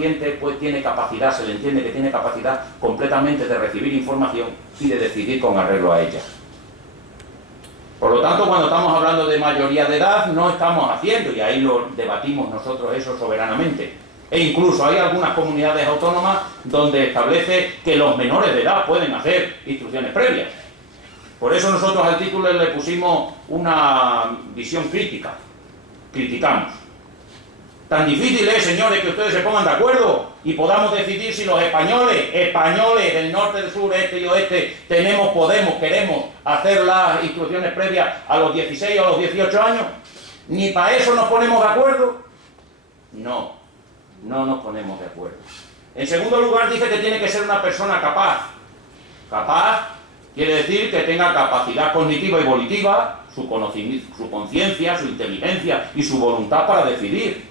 paciente pues tiene capacidad, se le entiende que tiene capacidad completamente de recibir información y de decidir con arreglo a ella. Por lo tanto, cuando estamos hablando de mayoría de edad, no estamos haciendo, y ahí lo debatimos nosotros eso soberanamente. E incluso hay algunas comunidades autónomas donde establece que los menores de edad pueden hacer instrucciones previas. Por eso nosotros al título le pusimos una visión crítica. Criticamos. Tan difícil es, señores, que ustedes se pongan de acuerdo y podamos decidir si los españoles del norte, del sur, este y oeste, queremos hacer las instrucciones previas a los 16 o a los 18 años. ¿Ni para eso nos ponemos de acuerdo? No nos ponemos de acuerdo. En segundo lugar, dice que tiene que ser una persona capaz. Capaz quiere decir que tenga capacidad cognitiva y volitiva, su conciencia, su inteligencia y su voluntad para decidir.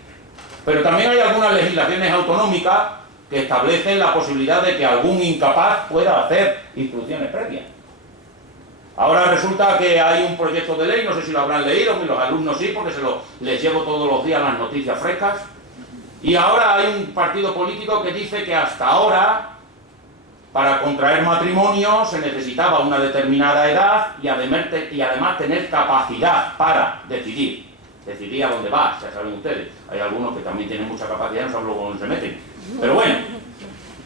Pero también hay algunas legislaciones autonómicas que establecen la posibilidad de que algún incapaz pueda hacer instrucciones previas. Ahora resulta que hay un proyecto de ley, no sé si lo habrán leído, los alumnos sí, porque les llevo todos los días las noticias frescas, y ahora hay un partido político que dice que hasta ahora, para contraer matrimonio, se necesitaba una determinada edad y además tener capacidad para decidir. Decidir a dónde va, ya saben ustedes. Hay algunos que también tienen mucha capacidad, no saben luego dónde se meten. Pero bueno,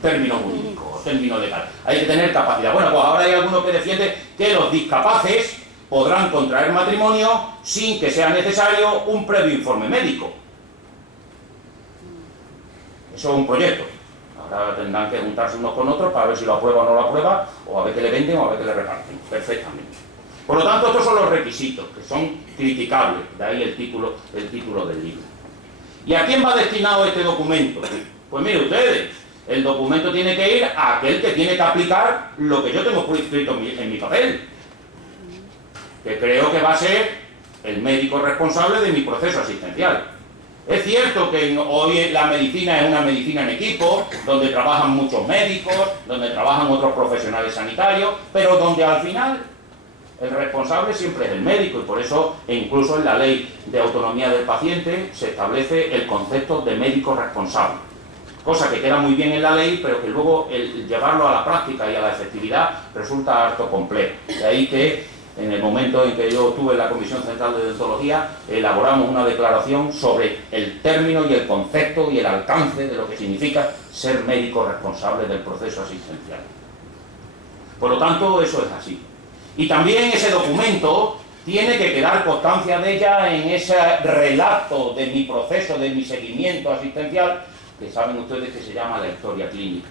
término jurídico, término legal. Hay que tener capacidad. Bueno, pues ahora hay algunos que defienden que los discapaces podrán contraer matrimonio sin que sea necesario un previo informe médico. Eso es un proyecto. Ahora tendrán que juntarse unos con otros para ver si lo aprueba o no lo aprueba, o a ver qué le venden o a ver qué le reparten. Perfectamente. Por lo tanto, estos son los requisitos, que son criticables, de ahí el título del libro. ¿Y a quién va destinado este documento? Pues mire ustedes, el documento tiene que ir a aquel que tiene que aplicar lo que yo tengo escrito en mi papel, que creo que va a ser el médico responsable de mi proceso asistencial. Es cierto que hoy la medicina es una medicina en equipo, donde trabajan muchos médicos, donde trabajan otros profesionales sanitarios, pero donde al final el responsable siempre es el médico, y por eso incluso en la ley de autonomía del paciente se establece el concepto de médico responsable, cosa que queda muy bien en la ley, pero que luego el llevarlo a la práctica y a la efectividad resulta harto complejo. De ahí que en el momento en que yo estuve en la Comisión Central de Deontología elaboramos una declaración sobre el término y el concepto y el alcance de lo que significa ser médico responsable del proceso asistencial. Por lo tanto, eso es así. Y también ese documento tiene que quedar constancia de ella en ese relato de mi proceso, de mi seguimiento asistencial, que saben ustedes que se llama la historia clínica,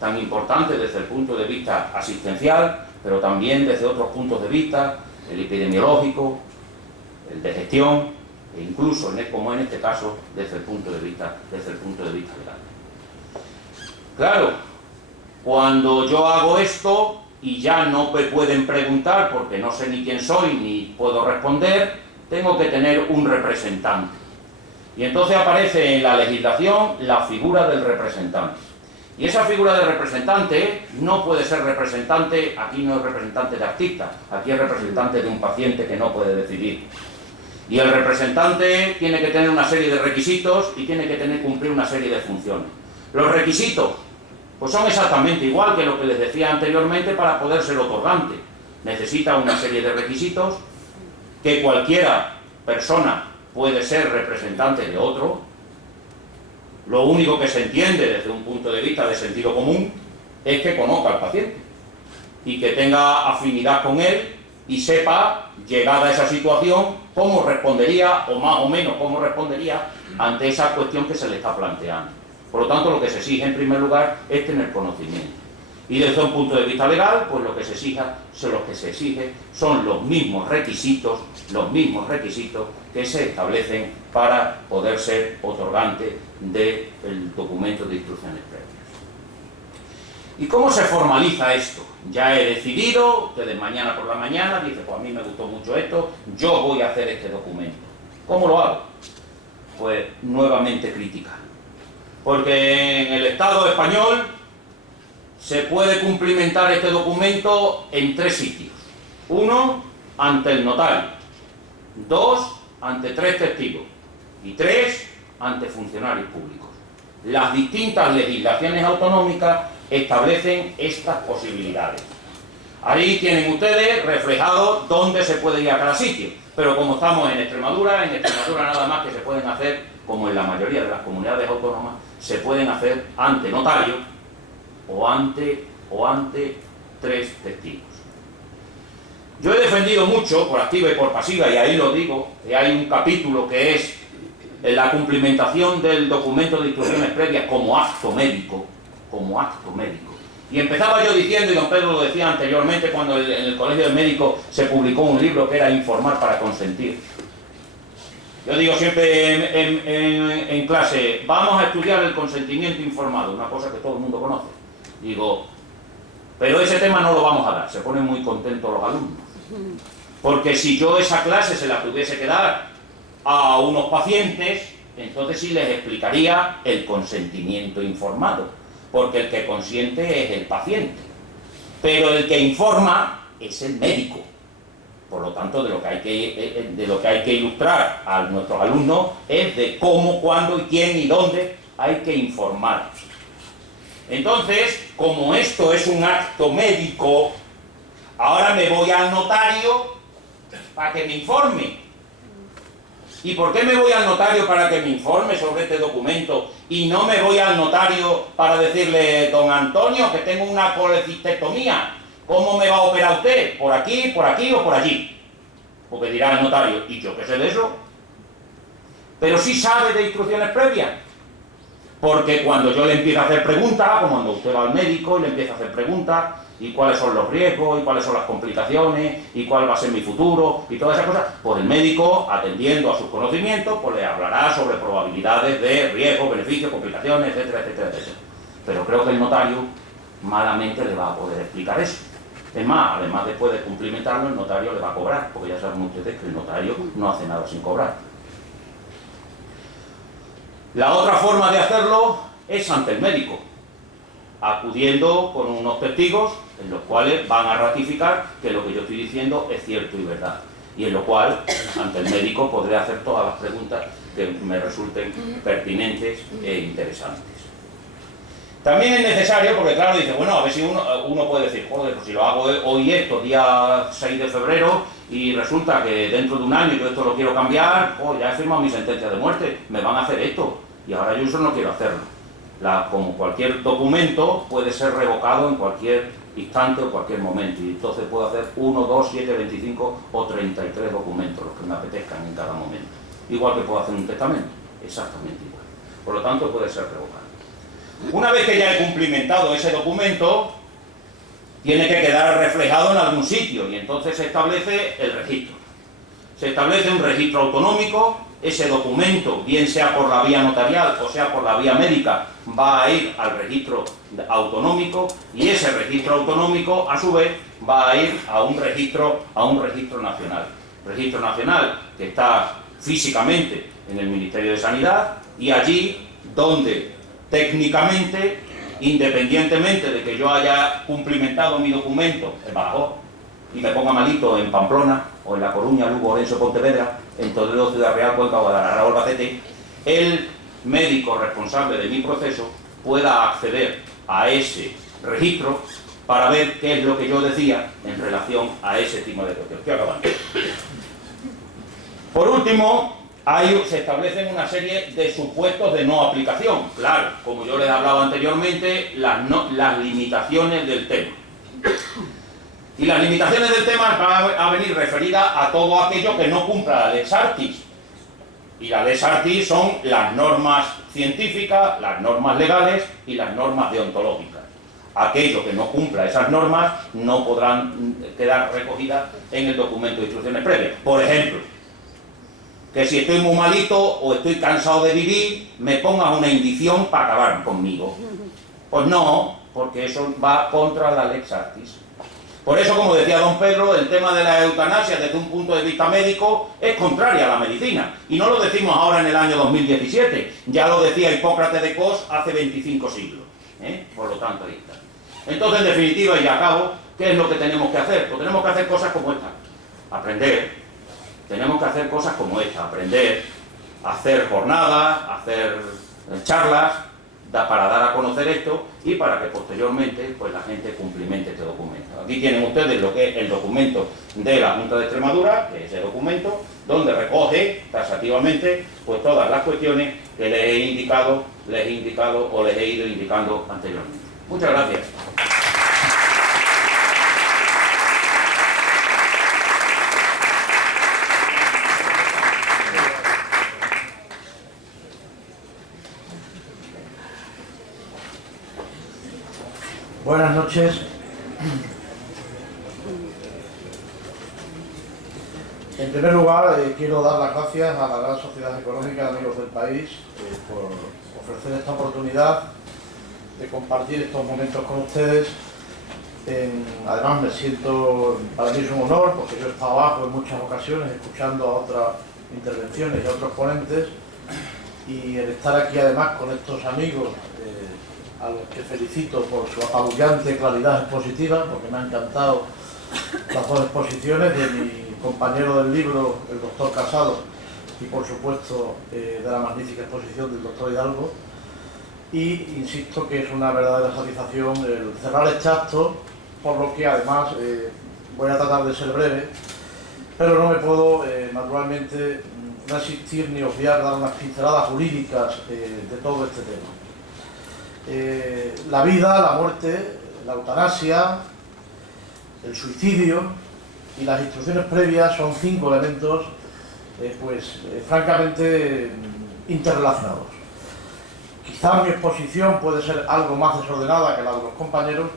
tan importante desde el punto de vista asistencial, pero también desde otros puntos de vista, el epidemiológico, el de gestión, e incluso, como en este caso, desde el punto de vista legal. Claro, cuando yo hago esto, y ya no me pueden preguntar porque no sé ni quién soy ni puedo responder, tengo que tener un representante. Y entonces aparece en la legislación la figura del representante. Y esa figura del representante no puede ser representante, aquí no es representante de artista, aquí es representante de un paciente que no puede decidir. Y el representante tiene que tener una serie de requisitos y tiene que cumplir una serie de funciones. Los requisitos pues son exactamente igual que lo que les decía anteriormente para poder ser otorgante. Necesita una serie de requisitos, que cualquiera persona puede ser representante de otro. Lo único que se entiende desde un punto de vista de sentido común es que conozca al paciente y que tenga afinidad con él y sepa, llegada a esa situación, cómo respondería, o más o menos cómo respondería ante esa cuestión que se le está planteando. Por lo tanto, lo que se exige en primer lugar es tener conocimiento. Y desde un punto de vista legal, pues lo que se exige son los mismos requisitos que se establecen para poder ser otorgante del documento de instrucciones previas. ¿Y cómo se formaliza esto? Ya he decidido, ustedes mañana por la mañana dicen, pues a mí me gustó mucho esto, yo voy a hacer este documento. ¿Cómo lo hago? Pues nuevamente criticar. Porque en el Estado español se puede cumplimentar este documento en 3 sitios. 1, ante el notario. 2, ante 3 testigos. Y 3, ante funcionarios públicos. las distintas legislaciones autonómicas establecen estas posibilidades. Ahí tienen ustedes reflejado dónde se puede ir a cada sitio, pero como estamos en Extremadura nada más que se pueden hacer, como en la mayoría de las comunidades autónomas, se pueden hacer ante notario o ante 3 testigos. Yo he defendido mucho, por activa y por pasiva, y ahí lo digo, que hay un capítulo que es la cumplimentación del documento de instrucciones previas como acto médico, Y empezaba yo diciendo, y don Pedro lo decía anteriormente, cuando en el Colegio de Médicos se publicó un libro que era Informar para consentir. Yo digo siempre en clase, vamos a estudiar el consentimiento informado, una cosa que todo el mundo conoce. Digo, pero ese tema no lo vamos a dar, se ponen muy contentos los alumnos. Porque si yo esa clase se la pudiese quedar a unos pacientes, entonces sí les explicaría el consentimiento informado, porque el que consiente es el paciente, pero el que informa es el médico. Por lo tanto, de lo que hay que ilustrar a nuestros alumnos es de cómo, cuándo y quién y dónde hay que informar. Entonces, como esto es un acto médico, ahora me voy al notario para que me informe. ¿Y por qué me voy al notario para que me informe sobre este documento? Y no me voy al notario para decirle, don Antonio, que tengo una colecistectomía, ¿cómo me va a operar usted? ¿Por aquí o por allí? Porque dirá el notario, ¿y yo qué sé de eso? Pero sí sabe de instrucciones previas. Porque cuando yo le empiezo a hacer preguntas, como cuando usted va al médico y le empieza a hacer preguntas, y cuáles son los riesgos, y cuáles son las complicaciones, y cuál va a ser mi futuro, y todas esas cosas, pues el médico, atendiendo a sus conocimientos, pues le hablará sobre probabilidades de riesgos, beneficios, complicaciones, etcétera, etcétera, etcétera. Pero creo que el notario malamente le va a poder explicar eso. Es más, además después de cumplimentarlo, el notario le va a cobrar, porque ya saben ustedes que el notario no hace nada sin cobrar. La otra forma de hacerlo es ante el médico, acudiendo con unos testigos en los cuales van a ratificar que lo que yo estoy diciendo es cierto y verdad, y en lo cual ante el médico podré hacer todas las preguntas que me resulten pertinentes e interesantes. También es necesario, porque claro, dice, bueno, a ver si uno puede decir, joder, pues si lo hago hoy esto, día 6 de febrero, y resulta que dentro de un año yo esto lo quiero cambiar, pues ya he firmado mi sentencia de muerte, me van a hacer esto, y ahora yo eso no quiero hacerlo. Como cualquier documento puede ser revocado en cualquier instante o cualquier momento, y entonces puedo hacer 1, 2, 7, 25 o 33 documentos, los que me apetezcan en cada momento. Igual que puedo hacer un testamento, exactamente igual. Por lo tanto puede ser revocado. Una vez que ya he cumplimentado ese documento, tiene que quedar reflejado en algún sitio, y entonces se establece el registro. Se establece un registro autonómico, ese documento, bien sea por la vía notarial o sea por la vía médica, va a ir al registro autonómico, y ese registro autonómico, a su vez, va a ir a un registro nacional. Registro nacional que está físicamente en el Ministerio de Sanidad, y allí donde técnicamente, independientemente de que yo haya cumplimentado mi documento en Badajoz y me ponga malito en Pamplona, o en La Coruña, Lugo, Orense, Pontevedra, en Toledo, Ciudad Real, Cuenca, Guadalajara o Albacete, el médico responsable de mi proceso pueda acceder a ese registro para ver qué es lo que yo decía en relación a ese tipo de cuestión. Estoy acabando. Por último, se establecen una serie de supuestos de no aplicación. Claro, como yo les hablaba anteriormente, las limitaciones del tema. Y las limitaciones del tema van a venir referidas a todo aquello que no cumpla la Lex Artis. Y la Lex Artis son las normas científicas, las normas legales y las normas deontológicas. Aquello que no cumpla esas normas no podrán quedar recogidas en el documento de instrucciones previas. Por ejemplo, que si estoy muy malito o estoy cansado de vivir, me pongas una indición para acabar conmigo. Pues no, porque eso va contra la Lex Artis. Por eso, como decía don Pedro, el tema de la eutanasia desde un punto de vista médico es contraria a la medicina. Y no lo decimos ahora en el año 2017, ya lo decía Hipócrates de Cos hace 25 siglos. Por lo tanto, ahí está. Entonces, en definitiva, y acabo, ¿qué es lo que tenemos que hacer? Pues tenemos que hacer cosas como esta. Aprender. Tenemos que hacer cosas como esta. Aprender, hacer jornadas, hacer charlas, para dar a conocer esto y para que posteriormente pues la gente cumplimente este documento. Aquí tienen ustedes lo que es el documento de la Junta de Extremadura, que es ese documento, donde recoge taxativamente pues todas las cuestiones que les he indicado o les he ido indicando anteriormente. Muchas gracias. Buenas noches. En primer lugar, quiero dar las gracias a la Gran Sociedad Económica de Amigos del País por ofrecer esta oportunidad de compartir estos momentos con ustedes. Además, para mí es un honor, porque yo he estado abajo en muchas ocasiones escuchando a otras intervenciones y a otros ponentes, y el estar aquí además con estos amigos a los que felicito por su apabullante claridad expositiva, porque me han encantado las dos exposiciones de mi compañero del libro, el doctor Casado, y por supuesto de la magnífica exposición del doctor Hidalgo. Y insisto que es una verdadera satisfacción el cerrar este acto, por lo que además voy a tratar de ser breve, pero no me puedo naturalmente resistir ni obviar dar unas pinceladas jurídicas de todo este tema. La vida, la muerte, la eutanasia, el suicidio y las instrucciones previas son 5 elementos francamente interrelacionados. Quizá mi exposición puede ser algo más desordenada que la de los compañeros,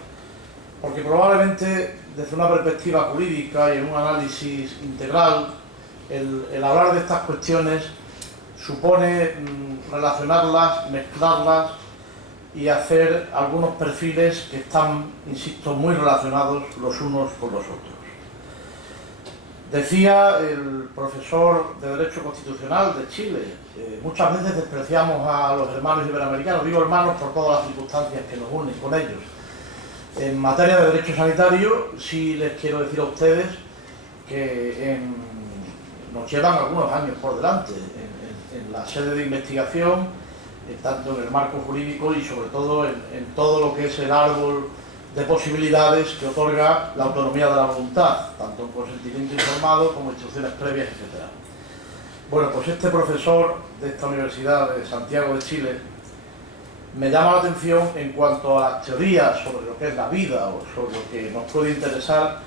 porque probablemente desde una perspectiva jurídica y en un análisis integral el hablar de estas cuestiones supone relacionarlas, mezclarlas y hacer algunos perfiles que están, insisto, muy relacionados los unos con los otros. Decía el profesor de Derecho Constitucional de Chile, muchas veces despreciamos a los hermanos iberoamericanos, digo hermanos por todas las circunstancias que nos unen con ellos. En materia de derecho sanitario, sí les quiero decir a ustedes que nos llevan algunos años por delante en la sede de investigación, tanto en el marco jurídico y sobre todo en todo lo que es el árbol de posibilidades que otorga la autonomía de la voluntad, tanto en consentimiento informado como instrucciones previas, etc. Bueno, pues este profesor de esta Universidad de Santiago de Chile me llama la atención en cuanto a las teorías sobre lo que es la vida o sobre lo que nos puede interesar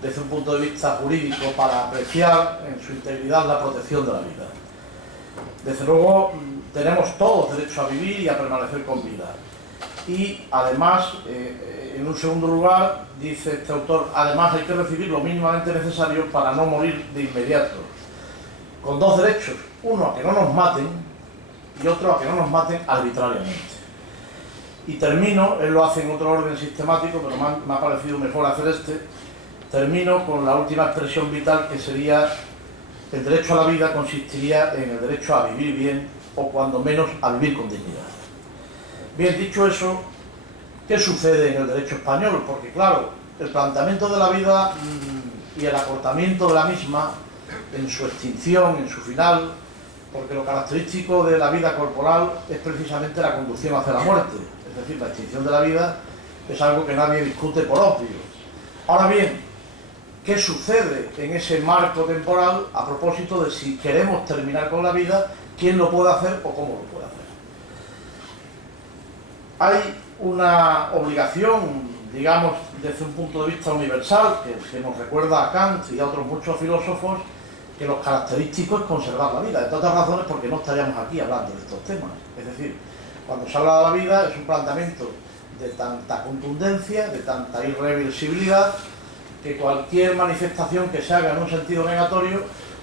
desde un punto de vista jurídico para apreciar en su integridad la protección de la vida. Desde luego, tenemos todos derecho a vivir y a permanecer con vida. Y además, en un segundo lugar, dice este autor, además hay que recibir lo mínimamente necesario para no morir de inmediato. Con 2 derechos, uno a que no nos maten y otro a que no nos maten arbitrariamente. Y termino, él lo hace en otro orden sistemático, pero me ha parecido mejor hacer termino con la última expresión vital, que sería: el derecho a la vida consistiría en el derecho a vivir bien, o cuando menos a vivir con dignidad. Bien, dicho eso, ¿qué sucede en el derecho español? Porque claro, el planteamiento de la vida y el acortamiento de la misma, en su extinción, en su final, porque lo característico de la vida corporal es precisamente la conducción hacia la muerte, es decir, la extinción de la vida es algo que nadie discute por obvio. Ahora bien, ¿qué sucede en ese marco temporal a propósito de si queremos terminar con la vida, quién lo puede hacer o cómo lo puede hacer? Hay una obligación, digamos, desde un punto de vista universal, que nos recuerda a Kant y a otros muchos filósofos, que los característicos es conservar la vida, entre otras razones porque no estaríamos aquí hablando de estos temas. Es decir, cuando se habla de la vida es un planteamiento de tanta contundencia, de tanta irreversibilidad, que cualquier manifestación que se haga en un sentido negatorio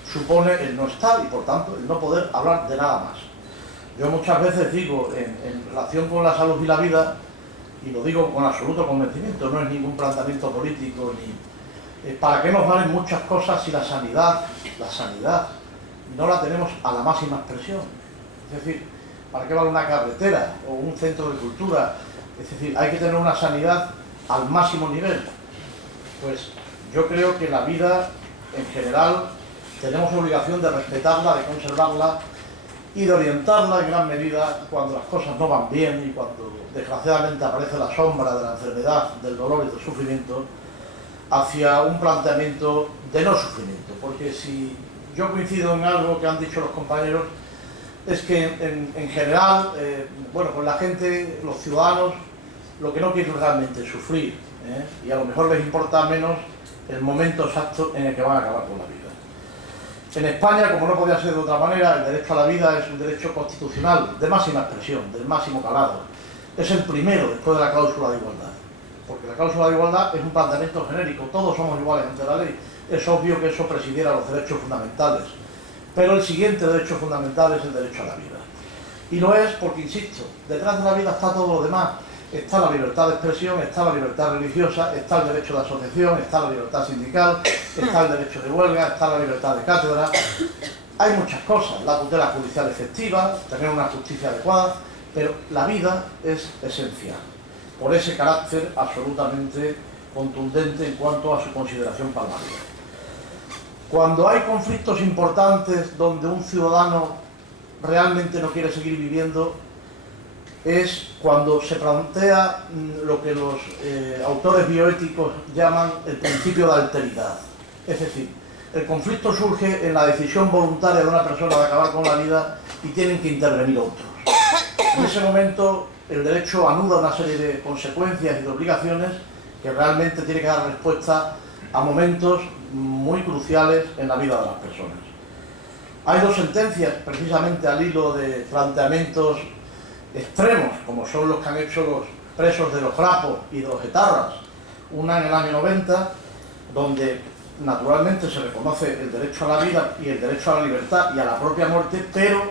supone el no estar y por tanto el no poder hablar de nada más. Yo muchas veces digo, en relación con la salud y la vida, y lo digo con absoluto convencimiento, no es ningún planteamiento político ni... ¿Para qué nos valen muchas cosas si la sanidad no la tenemos a la máxima expresión? Es decir, ¿para qué vale una carretera o un centro de cultura? Es decir, hay que tener una sanidad al máximo nivel. Pues yo creo que la vida, en general, tenemos obligación de respetarla, de conservarla y de orientarla en gran medida cuando las cosas no van bien y cuando desgraciadamente aparece la sombra de la enfermedad, del dolor y del sufrimiento, hacia un planteamiento de no sufrimiento. Porque si yo coincido en algo que han dicho los compañeros, es que en general, bueno, pues la gente, los ciudadanos, lo que no quieren realmente es sufrir, y a lo mejor les importa menos el momento exacto en el que van a acabar con la vida. En España, como no podía ser de otra manera, el derecho a la vida es un derecho constitucional de máxima expresión, del máximo calado. Es el primero después de la cláusula de igualdad, porque la cláusula de igualdad es un planteamiento genérico, todos somos iguales ante la ley. Es obvio que eso presidiera los derechos fundamentales, pero el siguiente derecho fundamental es el derecho a la vida. Y lo es porque, insisto, detrás de la vida está todo lo demás. Está la libertad de expresión, está la libertad religiosa, está el derecho de asociación, está la libertad sindical, está el derecho de huelga, está la libertad de cátedra. Hay muchas cosas, la tutela judicial efectiva, tener una justicia adecuada, pero la vida es esencial, por ese carácter absolutamente contundente en cuanto a su consideración para la vida. Cuando hay conflictos importantes donde un ciudadano realmente no quiere seguir viviendo, es cuando se plantea lo que los autores bioéticos llaman el principio de alteridad. Es decir, el conflicto surge en la decisión voluntaria de una persona de acabar con la vida y tienen que intervenir otros. En ese momento el derecho anuda una serie de consecuencias y de obligaciones que realmente tiene que dar respuesta a momentos muy cruciales en la vida de las personas. Hay dos sentencias, precisamente al hilo de planteamientos extremos, como son los que han hecho los presos de los grapos y de los etarras. Una en el año 90, donde naturalmente se reconoce el derecho a la vida y el derecho a la libertad y a la propia muerte, pero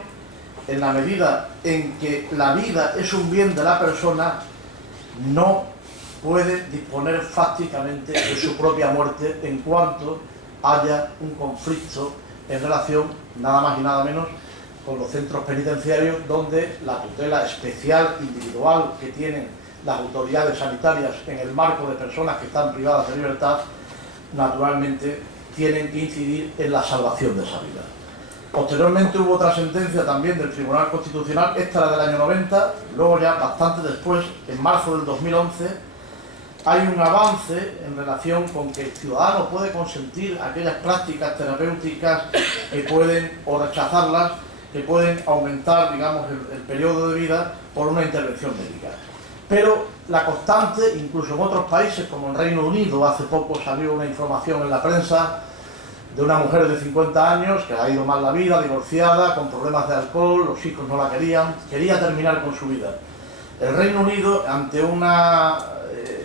en la medida en que la vida es un bien de la persona, no puede disponer fácticamente de su propia muerte en cuanto haya un conflicto en relación, nada más y nada menos, con los centros penitenciarios, donde la tutela especial individual que tienen las autoridades sanitarias en el marco de personas que están privadas de libertad, naturalmente tienen que incidir en la salvación de esa vida. Posteriormente hubo otra sentencia también del Tribunal Constitucional, esta era del año 90, luego ya bastante después, en marzo del 2011, hay un avance en relación con que el ciudadano puede consentir aquellas prácticas terapéuticas que pueden, o rechazarlas, que pueden aumentar, digamos, el periodo de vida por una intervención médica. Pero la constante, incluso en otros países como en Reino Unido, hace poco salió una información en la prensa de una mujer de 50 años que ha ido mal la vida, divorciada, con problemas de alcohol, los hijos no la querían, quería terminar con su vida. El Reino Unido, ante una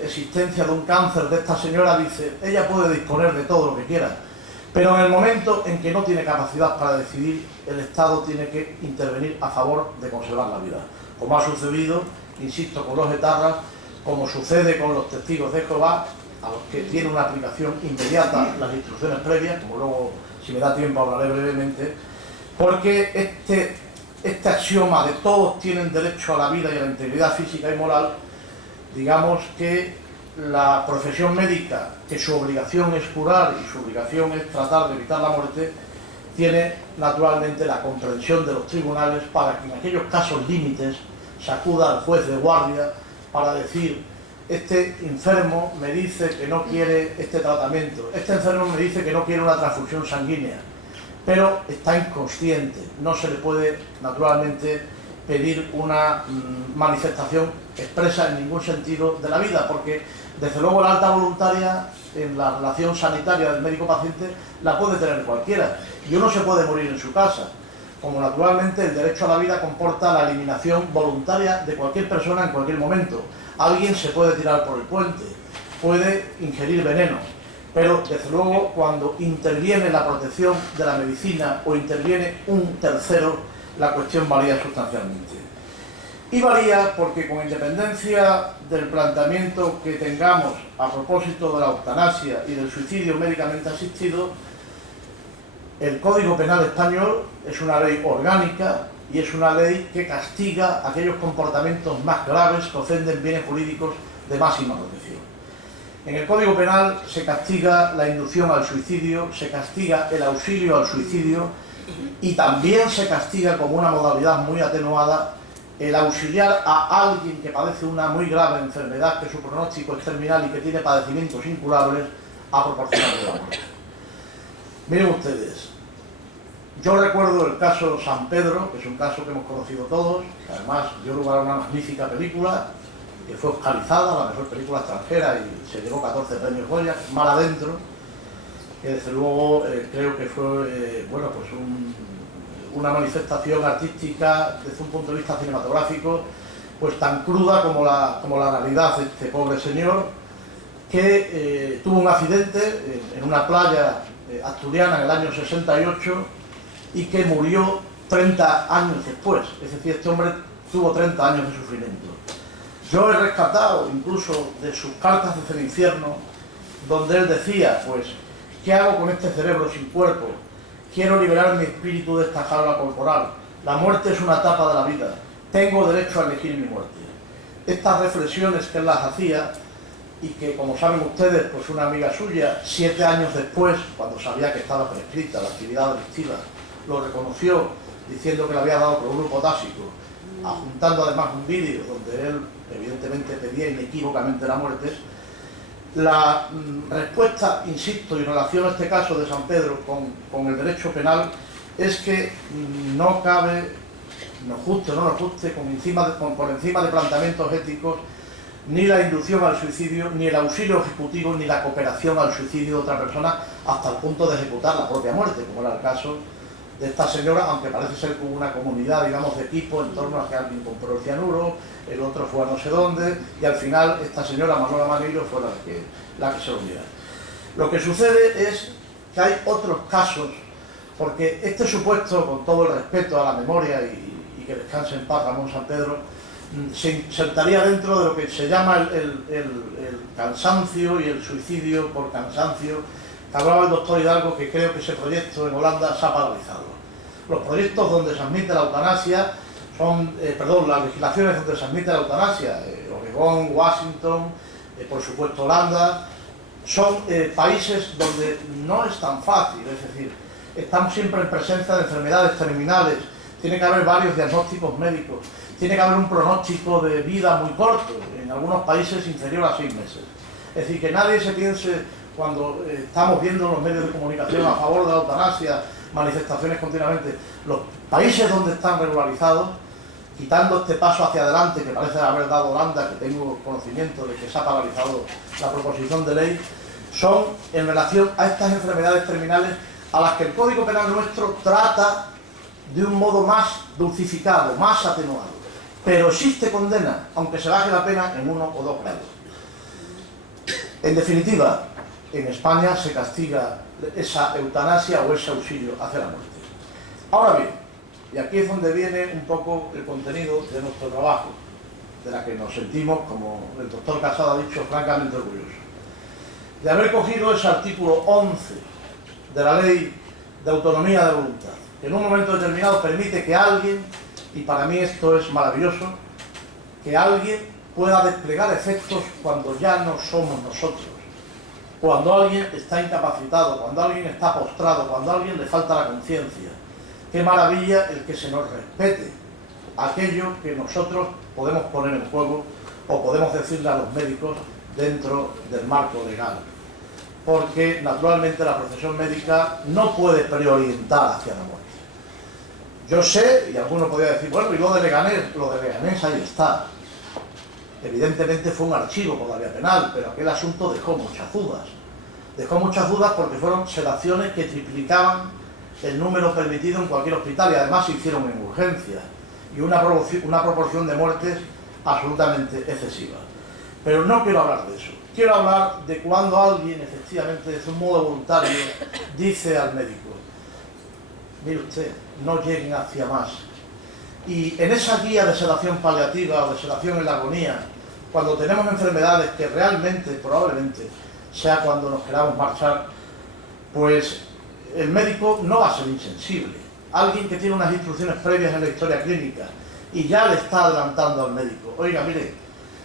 existencia de un cáncer de esta señora, dice, ella puede disponer de todo lo que quiera, pero en el momento en que no tiene capacidad para decidir, el Estado tiene que intervenir a favor de conservar la vida, como ha sucedido, insisto, con los etarras, como sucede con los testigos de Jehová, a los que tiene una aplicación inmediata las instrucciones previas, como luego, si me da tiempo, hablaré brevemente, porque este axioma de todos tienen derecho a la vida y a la integridad física y moral, digamos que la profesión médica, que su obligación es curar y su obligación es tratar de evitar la muerte, tiene naturalmente la comprensión de los tribunales para que en aquellos casos límites se acuda al juez de guardia para decir, este enfermo me dice que no quiere este tratamiento, este enfermo me dice que no quiere una transfusión sanguínea, pero está inconsciente, no se le puede naturalmente pedir una manifestación expresa en ningún sentido de la vida, porque desde luego la alta voluntaria en la relación sanitaria del médico-paciente la puede tener cualquiera y uno se puede morir en su casa, como naturalmente el derecho a la vida comporta la eliminación voluntaria de cualquier persona en cualquier momento. Alguien se puede tirar por el puente, puede ingerir veneno, pero desde luego cuando interviene la protección de la medicina o interviene un tercero, la cuestión varía sustancialmente. Y varía porque, con independencia del planteamiento que tengamos a propósito de la eutanasia y del suicidio médicamente asistido, el Código Penal español es una ley orgánica y es una ley que castiga aquellos comportamientos más graves que ofenden bienes jurídicos de máxima protección. En el Código Penal se castiga la inducción al suicidio, se castiga el auxilio al suicidio Y también se castiga como una modalidad muy atenuada el auxiliar a alguien que padece una muy grave enfermedad, que su pronóstico es terminal y que tiene padecimientos incurables, a proporcionarle la muerte. Miren ustedes, yo recuerdo el caso San Pedro, que es un caso que hemos conocido todos, que además dio lugar a una magnífica película, que fue oscarizada, la mejor película extranjera, y se llevó 14 premios Goya, Mar Adentro, que desde luego creo que fue bueno, pues una manifestación artística desde un punto de vista cinematográfico pues tan cruda como la realidad de este pobre señor, que tuvo un accidente en una playa asturiana en el año 68 y que murió 30 años después. Es decir, este hombre tuvo 30 años de sufrimiento. Yo he rescatado incluso de sus cartas desde el infierno, donde él decía, pues, ¿qué hago con este cerebro sin cuerpo? Quiero liberar mi espíritu de esta jaula corporal. La muerte es una etapa de la vida. Tengo derecho a elegir mi muerte. Estas reflexiones que él las hacía, y que, como saben ustedes, pues una amiga suya, 7 años después, cuando sabía que estaba prescrita la actividad delictiva, lo reconoció diciendo que le había dado cloruro potásico, adjuntando además un vídeo donde él evidentemente pedía inequívocamente la muerte. La respuesta, insisto, y en relación a este caso de San Pedro con el derecho penal, es que no cabe, nos guste o no nos guste, por encima de planteamientos éticos, ni la inducción al suicidio, ni el auxilio ejecutivo, ni la cooperación al suicidio de otra persona hasta el punto de ejecutar la propia muerte, como era el caso de esta señora, aunque parece ser como una comunidad, digamos, de equipo en torno a que alguien compró el cianuro, el otro fue a no sé dónde, y al final esta señora Manuela Manillo fue la que se lo diera. Lo que sucede es que hay otros casos, porque este supuesto, con todo el respeto a la memoria y que descanse en paz Ramón San Pedro, se insertaría dentro de lo que se llama el cansancio y el suicidio por cansancio, que hablaba el doctor Hidalgo, que creo que ese proyecto en Holanda se ha paralizado. Los proyectos donde se admite la eutanasia son, las legislaciones donde se admite la eutanasia, Oregón, Washington, por supuesto Holanda, son países donde no es tan fácil, es decir, estamos siempre en presencia de enfermedades terminales, tiene que haber varios diagnósticos médicos, tiene que haber un pronóstico de vida muy corto, en algunos países inferior a 6 meses. Es decir, que nadie se piense, cuando estamos viendo en los medios de comunicación a favor de la eutanasia, manifestaciones continuamente, los países donde están regularizados, quitando este paso hacia adelante que parece haber dado Holanda, que tengo conocimiento de que se ha paralizado la proposición de ley, son en relación a estas enfermedades terminales a las que el Código Penal nuestro trata de un modo más dulcificado, más atenuado. Pero existe condena, aunque se baje la pena en 1 o 2 grados. En definitiva, en España se castiga esa eutanasia o ese auxilio hacia la muerte. Ahora bien, y aquí es donde viene un poco el contenido de nuestro trabajo, de la que nos sentimos, como el doctor Casado ha dicho, francamente orgullosos. De haber cogido ese artículo 11 de la Ley de Autonomía de Voluntad, que en un momento determinado permite que alguien, y para mí esto es maravilloso, que alguien pueda desplegar efectos cuando ya no somos nosotros, cuando alguien está incapacitado, cuando alguien está postrado, cuando a alguien le falta la conciencia. Qué maravilla el que se nos respete aquello que nosotros podemos poner en juego o podemos decirle a los médicos dentro del marco legal. Porque naturalmente la profesión médica no puede preorientar hacia la muerte. Yo sé, y alguno podría decir, bueno, y lo de Leganés ahí está. Evidentemente fue un archivo por la vía penal, pero aquel asunto dejó muchas dudas. Dejó muchas dudas porque fueron sedaciones que triplicaban el número permitido en cualquier hospital y además se hicieron en urgencia y una proporción de muertes absolutamente excesiva. Pero no quiero hablar de eso. Quiero hablar de cuando alguien, efectivamente, de un modo voluntario, dice al médico, mire usted, no lleguen hacia más. Y en esa guía de sedación paliativa o de sedación en la agonía, cuando tenemos enfermedades que realmente, probablemente, sea cuando nos queramos marchar, pues el médico no va a ser insensible. Alguien que tiene unas instrucciones previas en la historia clínica y ya le está adelantando al médico, oiga, mire,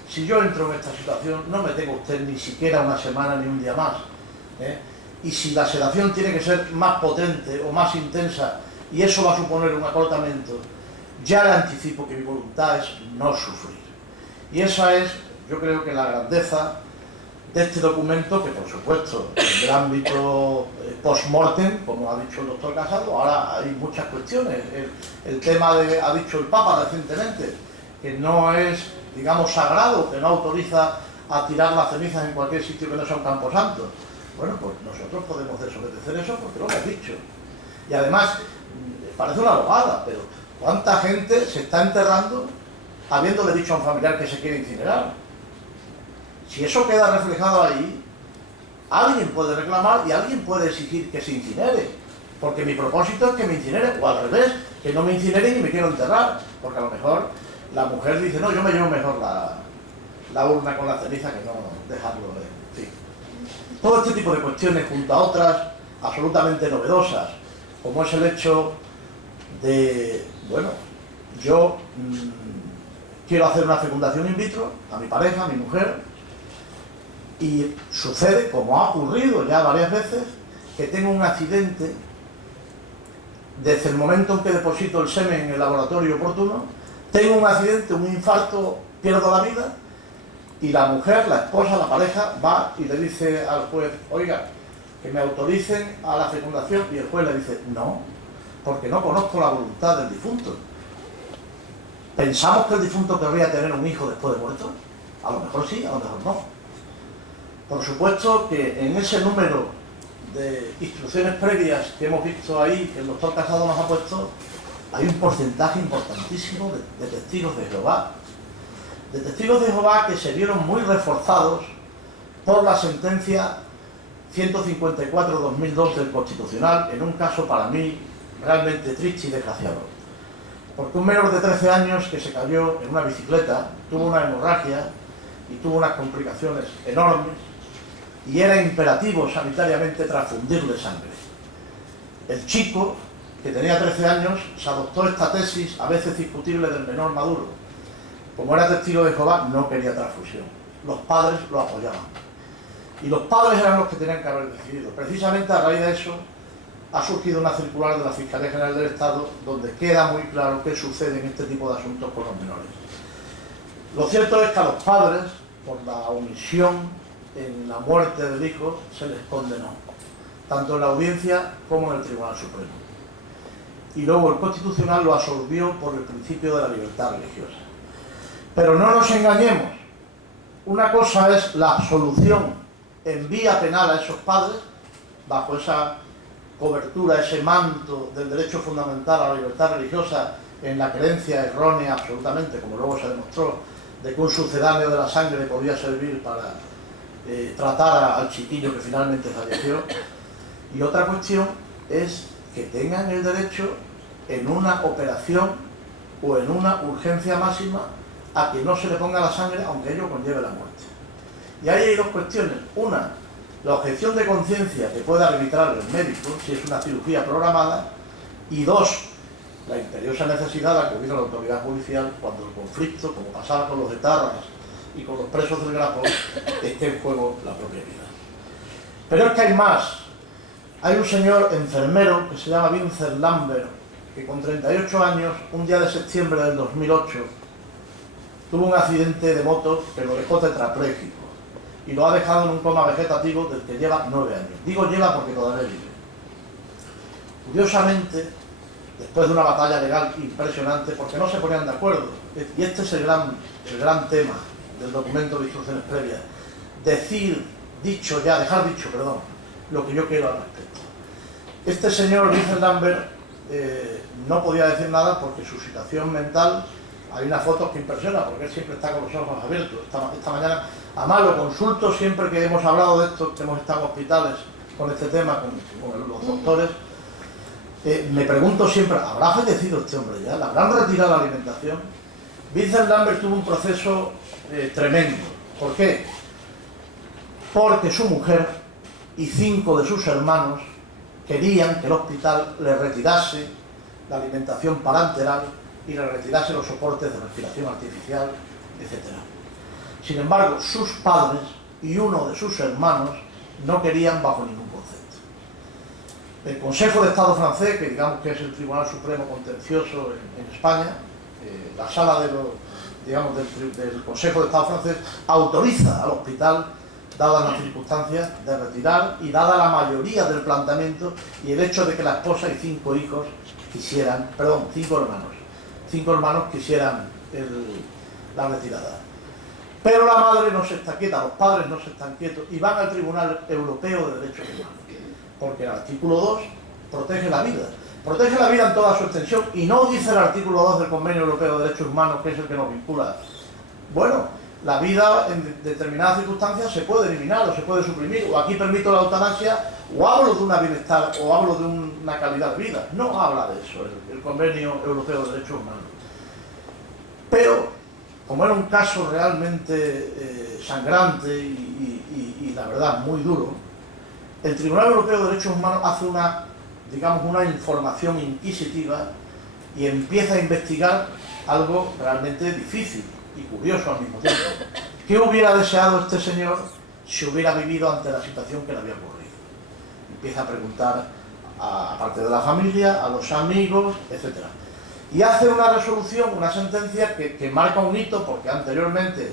si yo entro en esta situación, no me tengo usted ni siquiera una semana ni un día más. Y si la sedación tiene que ser más potente o más intensa y eso va a suponer un acortamiento, ya le anticipo que mi voluntad es no sufrir. Y esa es, yo creo que la grandeza de este documento, que por supuesto en el ámbito post-mortem, como ha dicho el doctor Casado, ahora hay muchas cuestiones. El tema de, ha dicho el Papa recientemente, que no es, digamos, sagrado, que no autoriza a tirar las cenizas en cualquier sitio que no sea un camposanto. Bueno, pues nosotros podemos desobedecer eso porque lo hemos dicho. Y además, parece una bobada, pero ¿cuánta gente se está enterrando habiéndole dicho a un familiar que se quiere incinerar? Si eso queda reflejado ahí, alguien puede reclamar y alguien puede exigir que se incinere, porque mi propósito es que me incinere, o al revés, que no me incineren y me quiero enterrar, porque a lo mejor la mujer dice, no, yo me llevo mejor la urna con la ceniza que no dejarlo, en fin. Todo este tipo de cuestiones junto a otras absolutamente novedosas, como es el hecho de, bueno, yo quiero hacer una fecundación in vitro a mi pareja, a mi mujer, y sucede, como ha ocurrido ya varias veces, que tengo un accidente desde el momento en que deposito el semen en el laboratorio oportuno, tengo un accidente, un infarto, pierdo la vida, y la mujer, la esposa, la pareja, va y le dice al juez, oiga, que me autoricen a la fecundación, y el juez le dice, no, porque no conozco la voluntad del difunto. ¿Pensamos que el difunto querría tener un hijo después de muerto? A lo mejor sí, a lo mejor no. Por supuesto que en ese número de instrucciones previas que hemos visto ahí, que el doctor Casado nos ha puesto, hay un porcentaje importantísimo de testigos de Jehová. De testigos de Jehová que se vieron muy reforzados por la sentencia 154/2002 del Constitucional, en un caso para mí realmente triste y desgraciado. Porque un menor de 13 años que se cayó en una bicicleta, tuvo una hemorragia y tuvo unas complicaciones enormes, y era imperativo sanitariamente transfundirle sangre. El chico, que tenía 13 años, se adoptó esta tesis, a veces discutible, del menor maduro. Como era testigo de Jehová, no quería transfusión. Los padres lo apoyaban. Y los padres eran los que tenían que haber decidido. Precisamente a raíz de eso ha surgido una circular de la Fiscalía General del Estado donde queda muy claro qué sucede en este tipo de asuntos con los menores. Lo cierto es que a los padres, por la omisión en la muerte del hijo, se les condenó, tanto en la audiencia como en el Tribunal Supremo. Y luego el Constitucional lo absolvió por el principio de la libertad religiosa. Pero no nos engañemos, una cosa es la absolución en vía penal a esos padres, bajo esa cobertura, ese manto del derecho fundamental a la libertad religiosa, en la creencia errónea absolutamente, como luego se demostró, de que un sucedáneo de la sangre podía servir para tratar al chiquillo que finalmente falleció. Y otra cuestión es que tengan el derecho en una operación o en una urgencia máxima a que no se le ponga la sangre aunque ello conlleve la muerte. Y ahí hay dos cuestiones. Una, la objeción de conciencia que pueda arbitrar el médico si es una cirugía programada, y dos, la imperiosa necesidad de acudir a la autoridad judicial cuando el conflicto, como pasaba con los etarras y con los presos del Grapo, esté en juego la propia vida. Pero es que hay más. Hay un señor enfermero que se llama Vincent Lambert, que con 38 años, un día de septiembre del 2008, tuvo un accidente de moto que lo dejó tetrapléjico y lo ha dejado en un coma vegetativo del que lleva 9 años. Digo lleva porque todavía vive. Curiosamente, después de una batalla legal impresionante, porque no se ponían de acuerdo, y este es el gran tema del documento de instrucciones previas, dejar dicho, lo que yo quiero al respecto. Este señor Vincent Lambert no podía decir nada porque su situación mental, hay una foto que impresiona porque él siempre está con los ojos abiertos. Esta mañana, además lo consulto siempre que hemos hablado de esto, que hemos estado en hospitales con este tema, con los doctores, me pregunto siempre, ¿habrá fallecido este hombre ya? ¿Le habrán retirado la alimentación? Vincent Lambert tuvo un proceso tremendo. ¿Por qué? Porque su mujer y 5 de sus hermanos querían que el hospital le retirase la alimentación parenteral y le retirase los soportes de respiración artificial, etc. Sin embargo, sus padres y uno de sus hermanos no querían bajo ningún concepto. El Consejo de Estado francés, que digamos que es el Tribunal Supremo Contencioso en España, la sala de del Consejo de Estado francés autoriza al hospital, dadas las circunstancias, de retirar, y dada la mayoría del planteamiento y el hecho de que la esposa y 5 hijos quisieran, perdón, 5 hermanos quisieran la retirada. Pero la madre no se está quieta, los padres no se están quietos y van al Tribunal Europeo de Derechos Humanos, porque el artículo 2 protege la vida en toda su extensión, y no dice el artículo 2 del Convenio Europeo de Derechos Humanos, que es el que nos vincula. Bueno, la vida en determinadas circunstancias se puede eliminar o se puede suprimir, o aquí permito la eutanasia, o hablo de una bienestar, o hablo de una calidad de vida. No habla de eso el Convenio Europeo de Derechos Humanos. Pero, como era un caso realmente sangrante y la verdad muy duro, el Tribunal Europeo de Derechos Humanos hace una información inquisitiva y empieza a investigar algo realmente difícil y curioso al mismo tiempo. ¿Qué hubiera deseado este señor si hubiera vivido ante la situación que le había ocurrido? Empieza a preguntar, aparte de la familia, a los amigos, etc. Y hace una resolución, una sentencia que marca un hito, porque anteriormente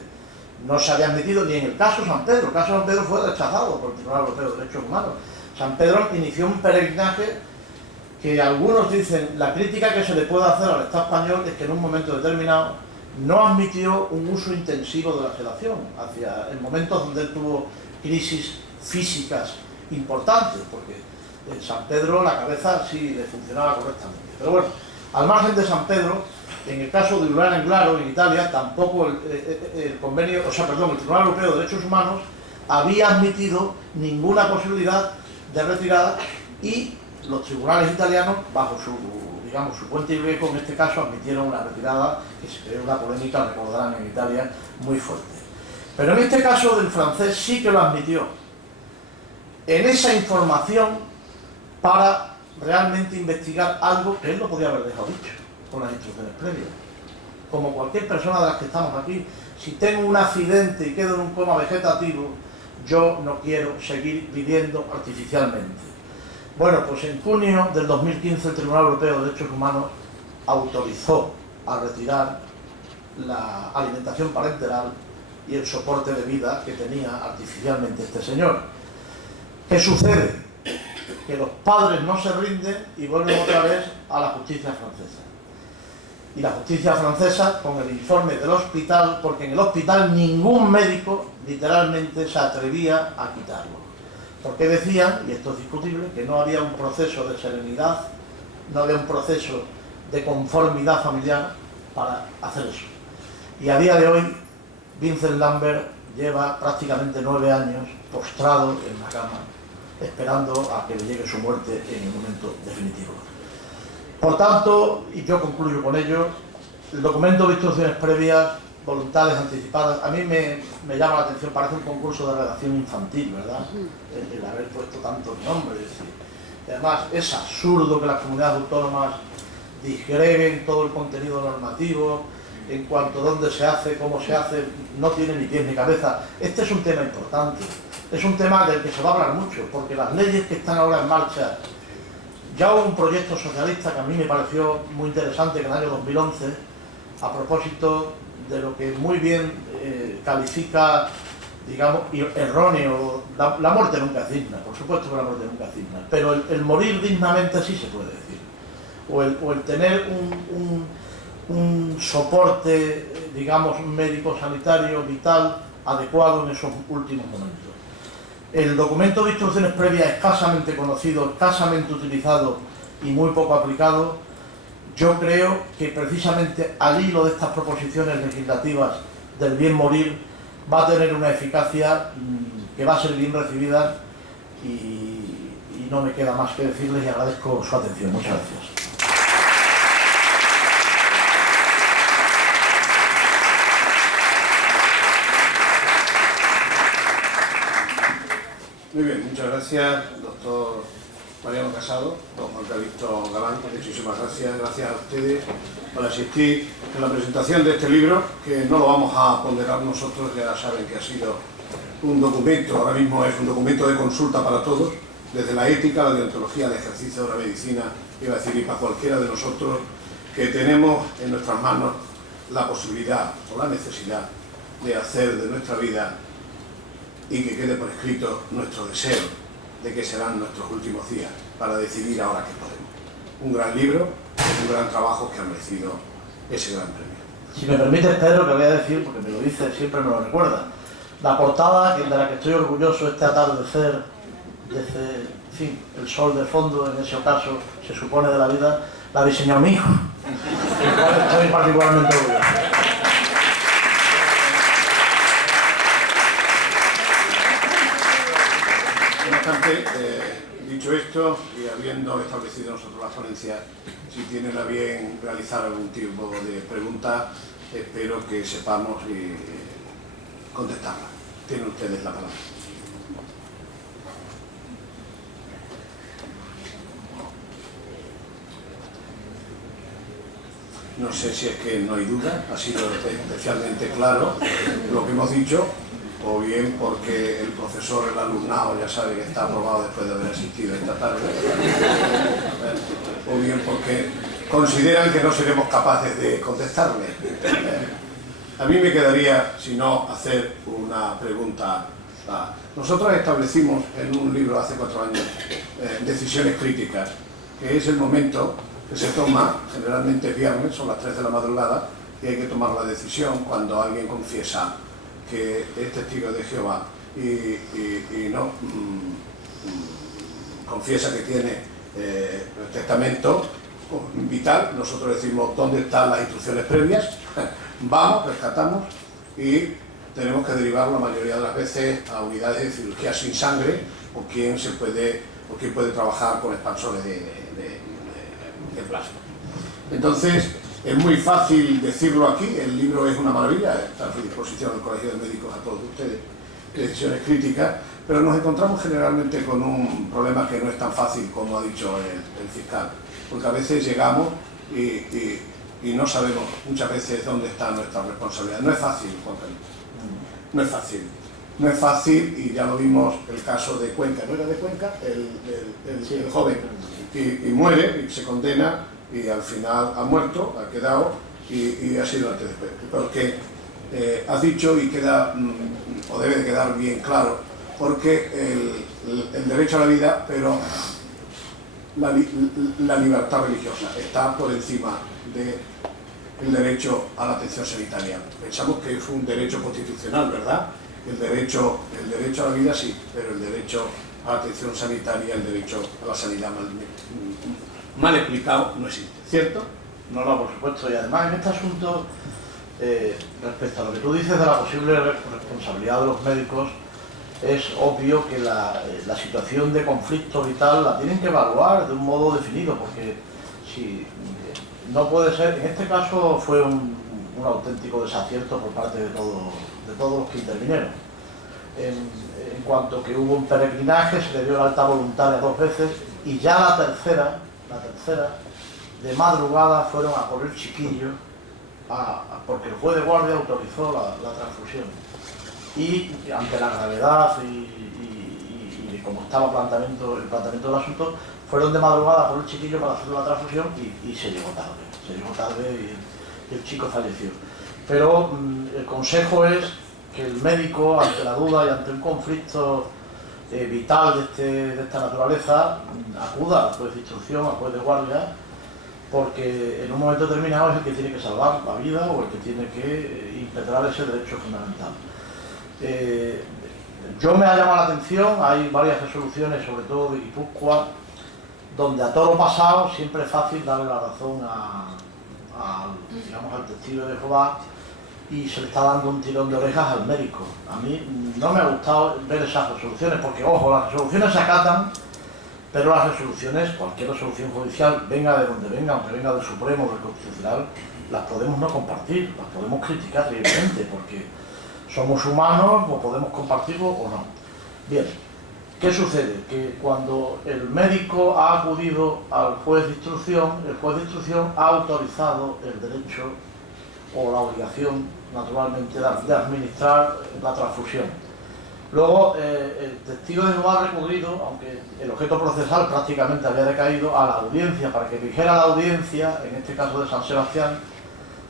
no se había admitido ni en el caso San Pedro. El caso San Pedro fue rechazado por el Tribunal Europeo de Derechos Humanos. San Pedro inició un peregrinaje que algunos dicen, la crítica que se le puede hacer al Estado español es que en un momento determinado no admitió un uso intensivo de la sedación, hacia el momento donde él tuvo crisis físicas importantes, porque en San Pedro la cabeza sí le funcionaba correctamente. Pero bueno, al margen de San Pedro, en el caso de Urbana en Claro, en Italia, tampoco el Tribunal Europeo de Derechos Humanos había admitido ninguna posibilidad de retirada, y los tribunales italianos, bajo su puente y riesgo, en este caso admitieron una retirada que se creó una polémica, recordarán, en Italia muy fuerte. Pero en este caso del francés sí que lo admitió, en esa información, para realmente investigar algo que él no podía haber dejado dicho con las instrucciones previas. Como cualquier persona de las que estamos aquí, si tengo un accidente y quedo en un coma vegetativo, yo no quiero seguir viviendo artificialmente. Bueno, pues en junio del 2015 el Tribunal Europeo de Derechos Humanos autorizó a retirar la alimentación parenteral y el soporte de vida que tenía artificialmente este señor. ¿Qué sucede? Que los padres no se rinden y vuelven otra vez a la justicia francesa. Y la justicia francesa, con el informe del hospital, porque en el hospital ningún médico literalmente se atrevía a quitarlo, porque decían, y esto es discutible, que no había un proceso de serenidad, no había un proceso de conformidad familiar para hacer eso. Y a día de hoy, Vincent Lambert lleva prácticamente 9 años postrado en la cama, esperando a que le llegue su muerte en el momento definitivo. Por tanto, y yo concluyo con ello, el documento de instrucciones previas, voluntades anticipadas, a mí me llama la atención, parece un concurso de redacción infantil, ¿verdad? El haber puesto tantos nombres. Y además, es absurdo que las comunidades autónomas disgreguen todo el contenido normativo en cuanto a dónde se hace, cómo se hace, no tiene ni pies ni cabeza. Este es un tema importante, es un tema del que se va a hablar mucho, porque las leyes que están ahora en marcha, ya hubo un proyecto socialista que a mí me pareció muy interesante en el año 2011, a propósito de lo que muy bien califica, digamos, erróneo, la muerte nunca es digna, por supuesto que la muerte nunca es digna, pero el morir dignamente sí se puede decir, o el tener un soporte, digamos, médico-sanitario vital adecuado en esos últimos momentos. El documento de instrucciones previas, escasamente conocido, escasamente utilizado y muy poco aplicado, yo creo que precisamente al hilo de estas proposiciones legislativas del bien morir va a tener una eficacia que va a ser bien recibida, y no me queda más que decirles y agradezco su atención. Muchas gracias. Muy bien, muchas gracias, doctor Mariano Casado, don Juan Calixto Galán. Muchísimas gracias, gracias a ustedes por asistir en la presentación de este libro, que no lo vamos a ponderar nosotros, ya saben que ha sido un documento, ahora mismo es un documento de consulta para todos, desde la ética, la deontología, el ejercicio de la medicina, iba a decir, y para cualquiera de nosotros que tenemos en nuestras manos la posibilidad o la necesidad de hacer de nuestra vida y que quede por escrito nuestro deseo de que serán nuestros últimos días para decidir ahora qué podemos. Un gran libro, un gran trabajo que ha merecido ese gran premio. Si me permites, Pedro, que voy a decir, porque me lo dice, siempre me lo recuerda. La portada de la que estoy orgulloso, este atardecer, desde, en fin, el sol de fondo, en ese ocaso, se supone de la vida, la diseñó mi hijo. Del cual estoy particularmente orgulloso. No obstante, dicho esto, y habiendo establecido nosotros la ponencia, si tienen a bien realizar algún tipo de pregunta, espero que sepamos contestarla. Tienen ustedes la palabra. No sé si es que no hay duda, ha sido especialmente claro lo que hemos dicho, o bien porque el profesor, el alumnado, ya sabe que está aprobado después de haber asistido esta tarde, o bien porque consideran que no seremos capaces de contestarle. A mí me quedaría, si no, hacer una pregunta. Nosotros establecimos en un libro hace 4 años decisiones críticas, que es el momento que se toma, generalmente viernes, son las 3 de la madrugada, y hay que tomar la decisión cuando alguien confiesa que es testigo de Jehová y no confiesa que tiene testamento vital. Nosotros decimos dónde están las instrucciones previas, vamos, rescatamos y tenemos que derivar la mayoría de las veces a unidades de cirugía sin sangre o quien puede trabajar con expansores de plasma. Entonces, es muy fácil decirlo aquí, el libro es una maravilla, está a su disposición del Colegio de Médicos a todos ustedes, decisiones críticas, pero nos encontramos generalmente con un problema que no es tan fácil como ha dicho el fiscal, porque a veces llegamos y no sabemos muchas veces dónde está nuestra responsabilidad. No es fácil, Juan Carlos, no es fácil. No es fácil, y ya lo vimos el caso de Cuenca, ¿no era de Cuenca? El joven, y muere, y se condena, y al final ha muerto, ha quedado, y ha sido antes después. Porque has dicho, y queda, o debe de quedar bien claro, porque el derecho a la vida, pero la libertad religiosa está por encima del derecho a la atención sanitaria. Pensamos que es un derecho constitucional, ¿verdad? El derecho a la vida sí, pero el derecho a la atención sanitaria, el derecho a la sanidad mal explicado no existe, ¿cierto? No, por supuesto, y además en este asunto, respecto a lo que tú dices de la posible responsabilidad de los médicos, es obvio que la situación de conflicto vital la tienen que evaluar de un modo definido, porque si no puede ser, en este caso fue un auténtico desacierto por parte de todos los que intervinieron. En cuanto que hubo un peregrinaje, se le dio el alta voluntaria 2 veces, y ya la tercera, de madrugada fueron a por el chiquillo, porque el juez de guardia autorizó la transfusión. Y ante la gravedad y como estaba el planteamiento del asunto, fueron de madrugada por el chiquillo para hacer la transfusión y se llegó tarde y el chico falleció. Pero el consejo es que el médico, ante la duda y ante un conflicto vital de esta naturaleza, acuda al juez de instrucción, al juez de guardia, porque en un momento determinado es el que tiene que salvar la vida o el que tiene que impetrar ese derecho fundamental. Yo me ha llamado la atención, hay varias resoluciones, sobre todo de Guipúzcoa, donde a toro pasado siempre es fácil darle la razón al testigo de Jehová y se le está dando un tirón de orejas al médico. A mí no me ha gustado ver esas resoluciones, porque ojo, las resoluciones se acatan, pero las resoluciones, cualquier resolución judicial, venga de donde venga, aunque venga del Supremo o del Constitucional, las podemos no compartir, las podemos criticar libremente, porque somos humanos, o podemos compartirlo o no. Bien, ¿qué sucede? Que cuando el médico ha acudido al juez de instrucción, el juez de instrucción ha autorizado el derecho o la obligación, naturalmente, de administrar la transfusión. Luego, el testigo de Jehová ha recurrido, aunque el objeto procesal prácticamente había decaído, a la audiencia, para que dijera la audiencia, en este caso de San Sebastián,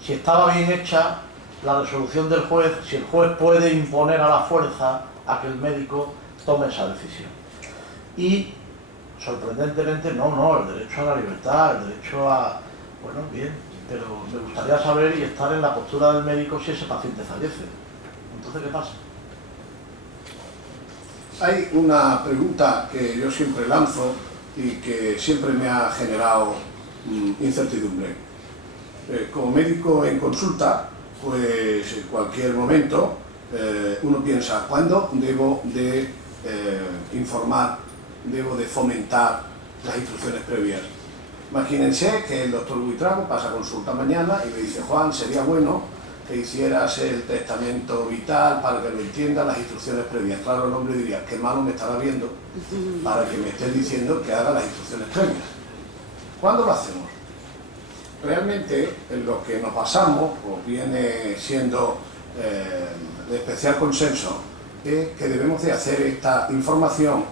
si estaba bien hecha la resolución del juez, si el juez puede imponer a la fuerza a que el médico tome esa decisión. Y, sorprendentemente, no, el derecho a la libertad, el derecho a... Bueno, bien, pero me gustaría saber y estar en la postura del médico si ese paciente fallece. Entonces, ¿qué pasa? Hay una pregunta que yo siempre lanzo y que siempre me ha generado incertidumbre. Como médico en consulta, pues en cualquier momento uno piensa, ¿cuándo debo de informar, debo de fomentar las instrucciones previas? Imagínense que el doctor Buitrago pasa consulta mañana y me dice, Juan, sería bueno que hicieras el testamento vital para que lo entiendan las instrucciones previas. Claro, el hombre diría, qué malo me estará viendo para que me estés diciendo que haga las instrucciones previas. ¿Cuándo lo hacemos? Realmente, en lo que nos basamos, o viene siendo de especial consenso, es que debemos de hacer esta información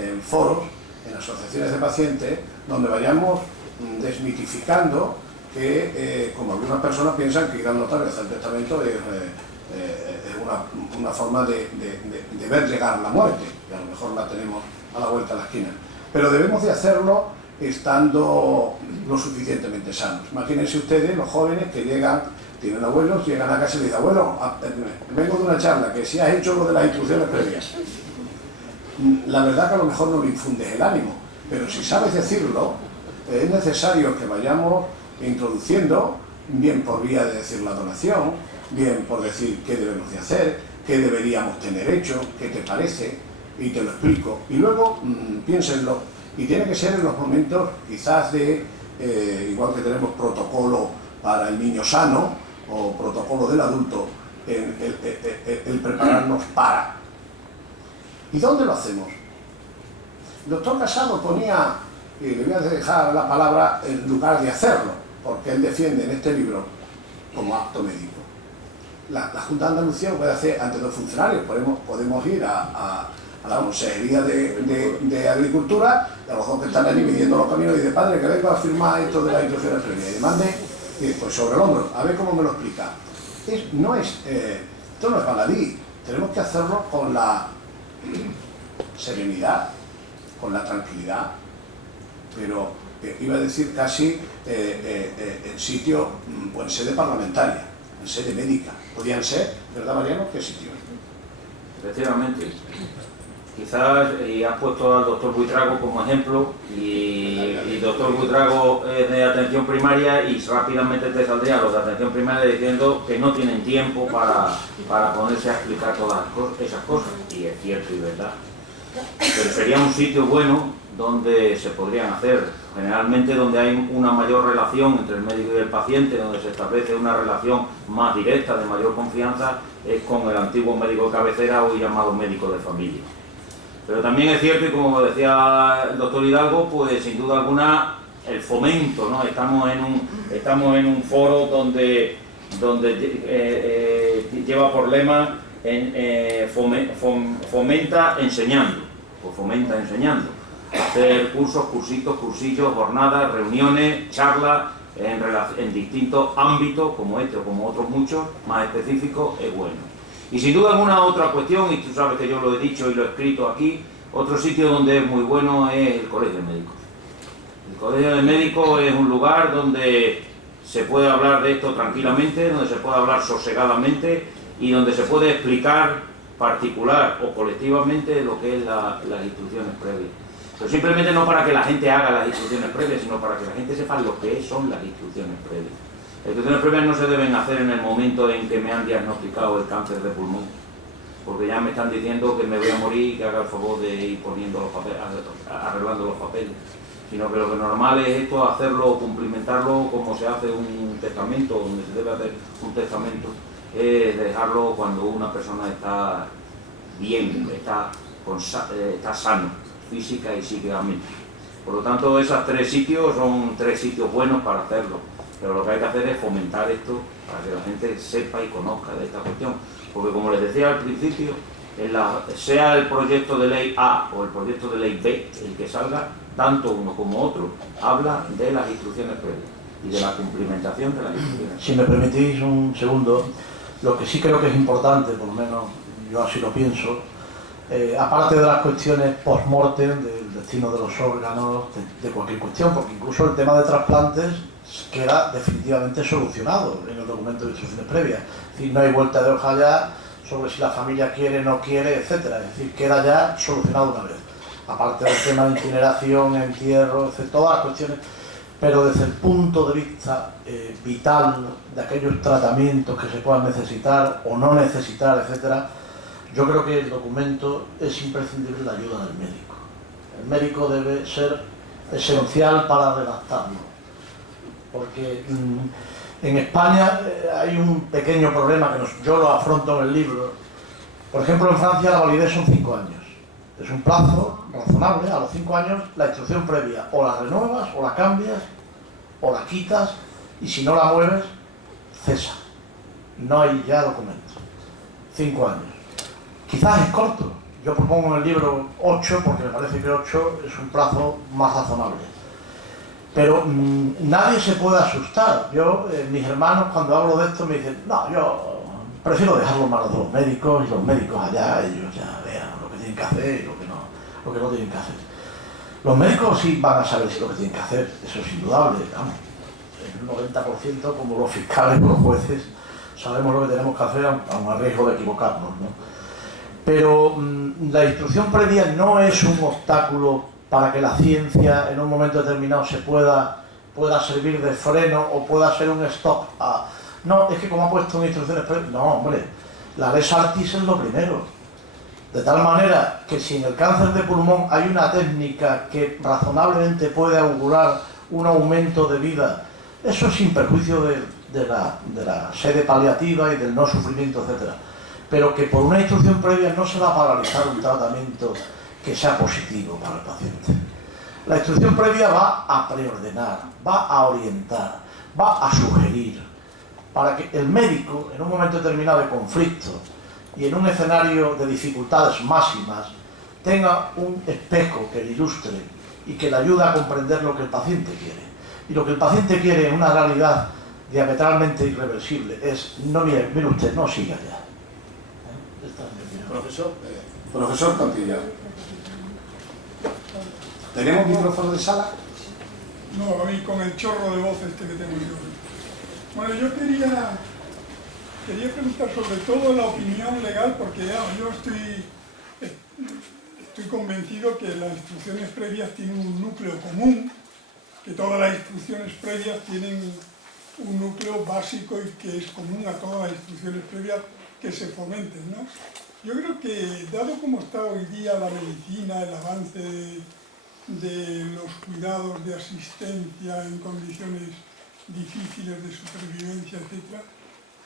en foros, en asociaciones de pacientes, donde vayamos desmitificando que, como algunas personas piensan que ir al notario a hacer el testamento es una forma de ver llegar la muerte, y a lo mejor la tenemos a la vuelta de la esquina. Pero debemos de hacerlo estando lo suficientemente sanos. Imagínense ustedes, los jóvenes que llegan, tienen abuelos, llegan a casa y le dicen, abuelo, vengo de una charla, que si has hecho lo de las instrucciones previas. La verdad que a lo mejor no le infundes el ánimo, pero si sabes decirlo, es necesario que vayamos introduciendo, bien por vía de decir la donación, bien por decir qué debemos de hacer, qué deberíamos tener hecho, qué te parece, y te lo explico. Y luego piénsenlo, y tiene que ser en los momentos quizás de, igual que tenemos protocolo para el niño sano o protocolo del adulto, el prepararnos para. ¿Y dónde lo hacemos? El doctor Casado ponía, y le voy a dejar la palabra en lugar de hacerlo, porque él defiende en este libro como acto médico. La Junta de Andalucía lo puede hacer ante dos funcionarios. Podemos ir a la Consejería de Agricultura, y a los dos que están allí midiendo los caminos, y dice, padre, que vengo a firmar esto de las instrucciones previas, y le mande, y pues sobre el hombro, a ver cómo me lo explica. Esto no es baladí, tenemos que hacerlo con la serenidad, con la tranquilidad, pero iba a decir casi en sitio, o en sede parlamentaria, en sede médica. Podían ser, ¿verdad, Mariano? ¿Qué sitio? Efectivamente. Quizás, y has puesto al doctor Buitrago como ejemplo, y el doctor Buitrago es de atención primaria, y rápidamente te saldría los de atención primaria diciendo que no tienen tiempo para ponerse a explicar todas esas cosas, y es cierto y verdad. Pero sería un sitio bueno donde se podrían hacer, generalmente donde hay una mayor relación entre el médico y el paciente, donde se establece una relación más directa, de mayor confianza, es con el antiguo médico de cabecera, hoy llamado médico de familia. Pero también es cierto, y como decía el doctor Hidalgo, pues sin duda alguna el fomento, ¿no? Estamos en un foro donde lleva por lema fomenta enseñando, pues fomenta enseñando. Hacer cursos, cursillos, jornadas, reuniones, charlas en distintos ámbitos, como este o como otros muchos, más específicos, es bueno. Y sin duda alguna otra cuestión, y tú sabes que yo lo he dicho y lo he escrito aquí, otro sitio donde es muy bueno es el Colegio de Médicos. El Colegio de Médicos es un lugar donde se puede hablar de esto tranquilamente, donde se puede hablar sosegadamente y donde se puede explicar particular o colectivamente lo que es las instrucciones previas. Pero simplemente no para que la gente haga las instrucciones previas, sino para que la gente sepa lo que son las instrucciones previas. Las instrucciones previas no se deben hacer en el momento en que me han diagnosticado el cáncer de pulmón, porque ya me están diciendo que me voy a morir y que haga el favor de ir poniendo los papeles, arreglando los papeles. Sino que lo que normal es esto, hacerlo, cumplimentarlo como se hace un testamento, donde se debe hacer un testamento, es dejarlo cuando una persona está bien, está sano, física y psíquicamente. Por lo tanto, esos tres sitios son tres sitios buenos para hacerlo. Pero lo que hay que hacer es fomentar esto para que la gente sepa y conozca de esta cuestión. Porque como les decía al principio, sea el proyecto de ley A o el proyecto de ley B, el que salga, tanto uno como otro, habla de las instrucciones previas y de la cumplimentación de las instrucciones. Si me permitís un segundo, lo que sí creo que es importante, por lo menos yo así lo pienso, aparte de las cuestiones post-mortem, del destino de los órganos, de cualquier cuestión, porque incluso el tema de trasplantes queda definitivamente solucionado en el documento de instrucciones previas. Es decir, no hay vuelta de hoja ya sobre si la familia quiere, no quiere, etcétera. Es decir, queda ya solucionado una vez. Aparte del tema de incineración, entierro, etcétera, todas las cuestiones. Pero desde el punto de vista vital de aquellos tratamientos que se puedan necesitar o no necesitar, etcétera, yo creo que el documento es imprescindible la ayuda del médico. El médico debe ser esencial para redactarlo, porque en España hay un pequeño problema que yo lo afronto en el libro. Por ejemplo, en Francia la validez son 5 años. Es un plazo razonable. A los 5 años la instrucción previa o la renuevas, o la cambias, o la quitas, y si no la mueves, cesa. No hay ya documentos. 5 años. Quizás es corto. Yo propongo en el libro 8, porque me parece que 8 es un plazo más razonable. Pero nadie se puede asustar. Mis hermanos, cuando hablo de esto, me dicen, no, yo prefiero dejarlo en manos de los médicos, y los médicos allá, ellos ya vean lo que tienen que hacer y lo que no tienen que hacer. Los médicos sí van a saber si lo que tienen que hacer, eso es indudable. Vamos, el 90%, como los fiscales o los jueces, sabemos lo que tenemos que hacer, aun a riesgo de equivocarnos, ¿no? Pero la instrucción previa no es un obstáculo para que la ciencia en un momento determinado pueda servir de freno o pueda ser un stop. No, es que como ha puesto en instrucciones previas, no, hombre, la res artis es lo primero. De tal manera que si en el cáncer de pulmón hay una técnica que razonablemente puede augurar un aumento de vida, eso sin perjuicio de la sede paliativa y del no sufrimiento, etcétera. Pero que por una instrucción previa no se va a paralizar un tratamiento que sea positivo para el paciente. La instrucción previa va a preordenar, va a orientar, va a sugerir, para que el médico, en un momento determinado de conflicto y en un escenario de dificultades máximas, tenga un espejo que le ilustre y que le ayude a comprender lo que el paciente quiere. Y lo que el paciente quiere en una realidad diametralmente irreversible es, no, mire usted, no siga ya. Profesor Campilla. ¿Tenemos micrófono de sala? No, a mí con el chorro de voz que tengo yo. Bueno, yo quería preguntar sobre todo la opinión legal, porque yo estoy convencido que las instrucciones previas tienen un núcleo común, que todas las instrucciones previas tienen un núcleo básico y que es común a todas las instrucciones previas que se fomenten, ¿no? Yo creo que, dado como está hoy día la medicina, el avance de los cuidados de asistencia en condiciones difíciles de supervivencia, etc.,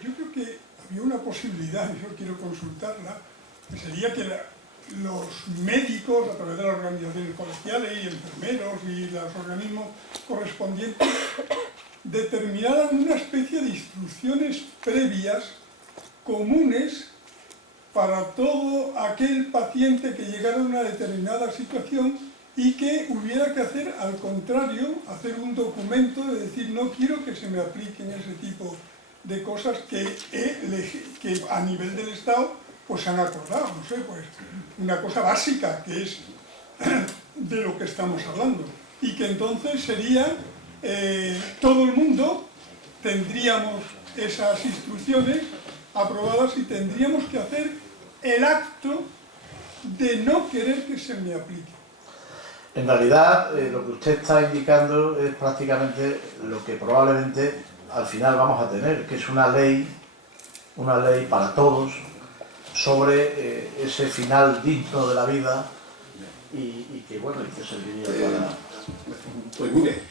yo creo que había una posibilidad, y yo quiero consultarla, que sería que los médicos, a través de las organizaciones colegiales y enfermeros y los organismos correspondientes, determinaran una especie de instrucciones previas comunes para todo aquel paciente que llegara a una determinada situación y que hubiera que hacer, al contrario, hacer un documento de decir, no quiero que se me apliquen ese tipo de cosas que a nivel del Estado pues se han acordado, no sé, pues una cosa básica que es de lo que estamos hablando, y que entonces sería todo el mundo tendríamos esas instrucciones aprobadas y tendríamos que hacer el acto de no querer que se me aplique. En realidad, lo que usted está indicando es prácticamente lo que probablemente al final vamos a tener, que es una ley para todos sobre ese final digno de la vida y que, bueno, y que serviría para... Pues mire,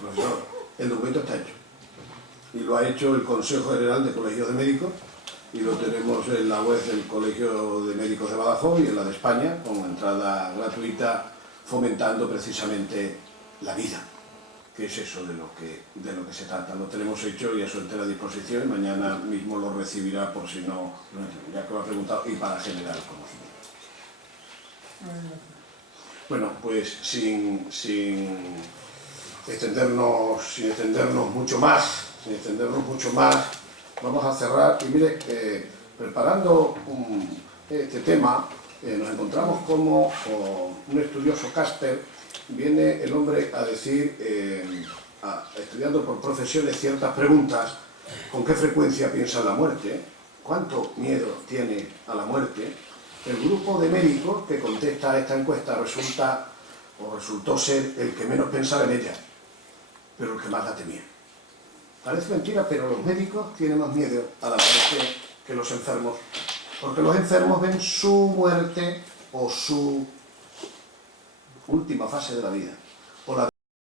profesor, el documento está hecho. Y lo ha hecho el Consejo General de Colegios de Médicos, y lo tenemos en la web del Colegio de Médicos de Badajoz y en la de España, con entrada gratuita, fomentando precisamente la vida. que es eso de lo que se trata. Lo tenemos hecho y a su entera disposición, y mañana mismo lo recibirá por si no, ya que lo ha preguntado, y para generar conocimiento. Bueno, pues sin extendernos mucho más, vamos a cerrar. Y mire, preparando este tema, nos encontramos como un estudioso Casper, viene el hombre a decir, estudiando por profesiones ciertas preguntas: ¿con qué frecuencia piensa en la muerte? ¿Cuánto miedo tiene a la muerte? El grupo de médicos que contesta a esta encuesta resultó ser el que menos pensaba en ella, pero el que más la temía. Parece mentira, pero los médicos tienen más miedo a la muerte que los enfermos, porque los enfermos ven su muerte o su última fase de la vida.